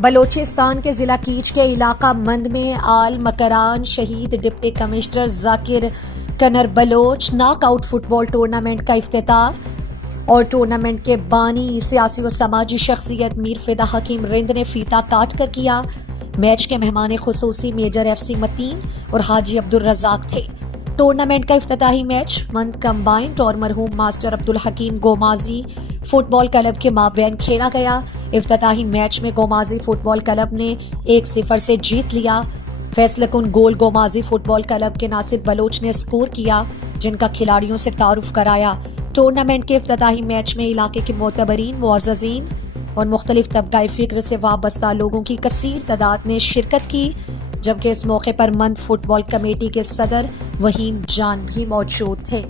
بلوچستان کے ضلع کیچ کے علاقہ مند میں آل مکران شہید ڈپٹی کمشنر ذاکر کنر بلوچ ناک آؤٹ فٹ بال ٹورنامنٹ کا افتتاح اور ٹورنامنٹ کے بانی سیاسی و سماجی شخصیت میر فدا حکیم رند نے فیتا کاٹ کر کیا۔ میچ کے مہمان خصوصی میجر ایف سی متین اور حاجی عبدالرزاق تھے۔ ٹورنامنٹ کا افتتاحی میچ مند کمبائنڈ اور مرحوم ماسٹر عبدالحکیم گومازی فٹ بال کلب کے مابین کھیلا گیا۔ افتتاحی میچ میں گومازی فٹ بال کلب نے 1-0 سے جیت لیا۔ فیصلہ کن گول گومازی فٹ بال کلب کے ناصر بلوچ نے سکور کیا، جن کا کھلاڑیوں سے تعارف کرایا۔ ٹورنامنٹ کے افتتاحی میچ میں علاقے کے معتبرین، معززین اور مختلف طبقہ فکر سے وابستہ لوگوں کی کثیر تعداد نے شرکت کی، جبکہ اس موقع پر مند فٹ بال کمیٹی کے صدر وحیم جان بھی موجود تھے۔